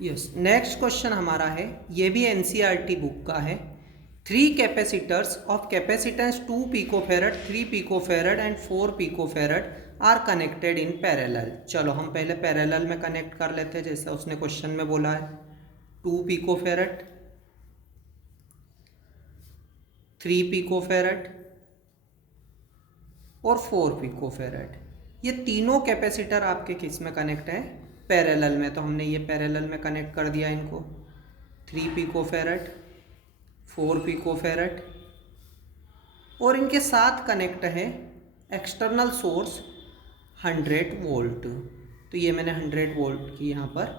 Yes, next question हमारा है, ये भी एनसीईआरटी बुक का है। 3 capacitors of capacitance 2 picofarad, 3 picofarad and 4 picofarad are connected in parallel. चलो हम पहले पैरेलल में कनेक्ट कर लेते हैं, जैसे उसने क्वेश्चन में बोला है। 2 पिकोफेरेड, 3 पिकोफेरेड और 4 पिकोफेरेड, ये तीनों कैपेसिटर आपके किस में कनेक्ट है? पैरेलल में। तो हमने ये पैरेलल में कनेक्ट कर दिया इनको। 3 पिकोफेरेड, 4 पिकोफेरेड और इनके साथ कनेक्ट है एक्सटर्नल सोर्स 100 वोल्ट। तो ये मैंने 100 वोल्ट की यहाँ पर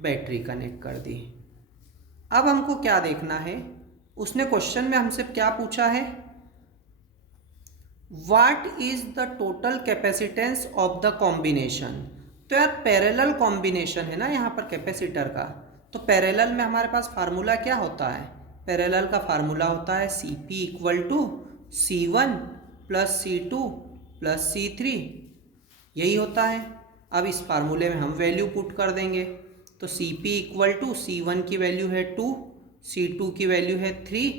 बैटरी कनेक्ट कर दी। अब हमको क्या देखना है, उसने क्वेश्चन में हमसे क्या पूछा है, what is the total capacitance of the combination. तो यार पैरेलल कॉम्बिनेशन है ना यहाँ पर कैपेसिटर का, तो पैरेलल में हमारे पास फार्मूला क्या होता है? पैरेलल का फार्मूला होता है CP equal to C1 plus C2 plus C3, यही होता है। अब इस फार्मूले में हम वैल्यू पुट कर देंगे। तो CP इक्वल टू C1 की वैल्यू है 2, C2 की वैल्यू है 3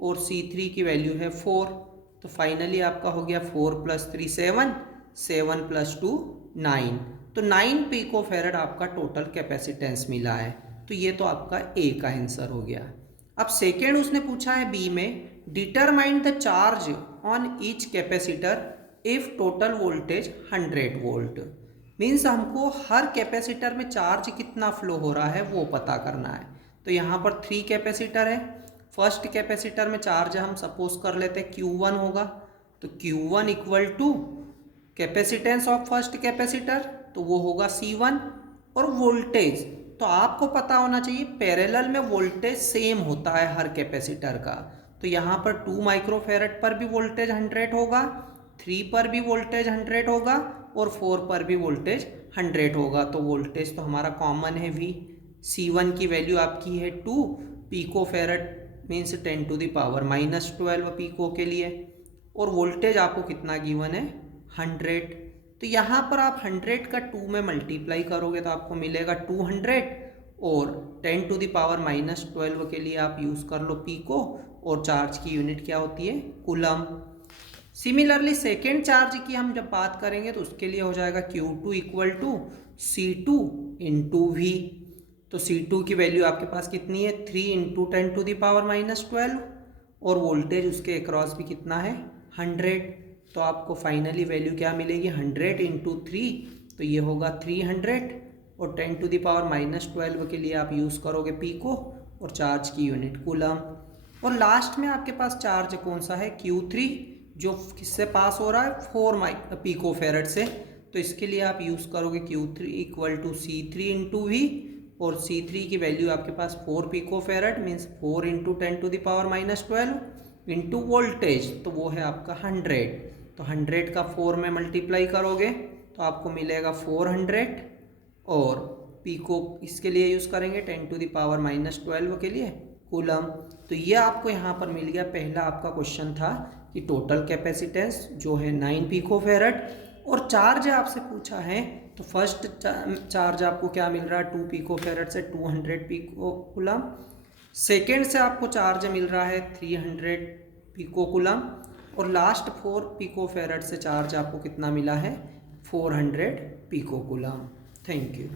और C3 की वैल्यू है 4। तो फाइनली आपका हो गया 4 प्लस 3 7, 7 प्लस 2 9। तो 9 पिकोफेरेड आपका टोटल कैपेसिटेंस मिला है। तो ये तो आपका ए का आंसर हो गया। अब सेकेंड उसने पूछा है बी में, determine the charge on each capacitor if total voltage 100 volt. Means हमको हर कैपेसिटर में चार्ज कितना फ्लो हो रहा है वो पता करना है। तो यहाँ पर 3 कैपेसिटर है। फर्स्ट कैपेसिटर में चार्ज हम सपोज कर लेते हैं Q1 होगा। तो Q1 equal to capacitance of first capacitor, तो वो होगा C1। और वोल्टेज तो आपको पता होना चाहिए, पैरेलल में वोल्टेज सेम होता है हर कैपेसिटर का। तो यहाँ पर 2 माइक्रोफेरेड पर भी वोल्टेज 100 होगा, 3 पर भी वोल्टेज 100 होगा और 4 पर भी वोल्टेज 100 होगा। तो वोल्टेज तो हमारा कॉमन है V। C1 की वैल्यू आपकी है 2 picofarad, means 10 to the power -12 pico के लिए। और वोल्टेज आपको कितना गिवन है? 100। तो यहाँ पर आप 100 का 2 में मल्टीप्लाई करोगे तो आपको मिलेगा 200 और 10 टू द पावर -12 के लिए आप यूज़ कर लो पिको, और चार्ज की यूनिट क्या होती है? कूलम। सिमिलरली सेकेंड चार्ज की हम जब बात करेंगे तो उसके लिए हो जाएगा Q2 equal to C2 into V। तो C2 की वैल्यू आपके पास कितनी है? 3 इंटू 10 टू द पावर -12 और वोल्टेज उसके अक्रॉस भी कितना है? 100। तो आपको फाइनली वैल्यू क्या मिलेगी? 100 इंटू 3, तो ये होगा 300 और 10 टू द पावर -12 के लिए आप यूज़ करोगे पिको और चार्ज की यूनिट कूलम। और लास्ट में आपके पास चार्ज कौन सा है? Q3, जो किससे पास हो रहा है? 4 पिकोफेरेड से। तो इसके लिए आप यूज़ करोगे Q3 equal to C3 into V, और C3 की वैल्यू आपके पास 4 picofarad, means 4 into 10 to the power -12 into voltage, तो वो है आपका 100। तो 100 का 4 में मल्टीप्लाई करोगे तो आपको मिलेगा 400, और पिको इसके लिए यूज़ करेंगे 10 टू द पावर -12 के लिए कूलम। तो ये आपको यहाँ पर मिल गया। पहला आपका क्वेश्चन था कि टोटल कैपेसिटेंस जो है 9 पिकोफेरेड, और चार्ज आपसे पूछा है तो फर्स्ट चार्ज आपको क्या मिल रहा है? 2 पिकोफेरेड से 200 पिको कूलम। सेकेंड से आपको चार्ज मिल रहा है 300 पिको कूलम, और लास्ट 4 पिकोफेरेड से चार्ज आपको कितना मिला है? 400 पिको कूलम। Thank you.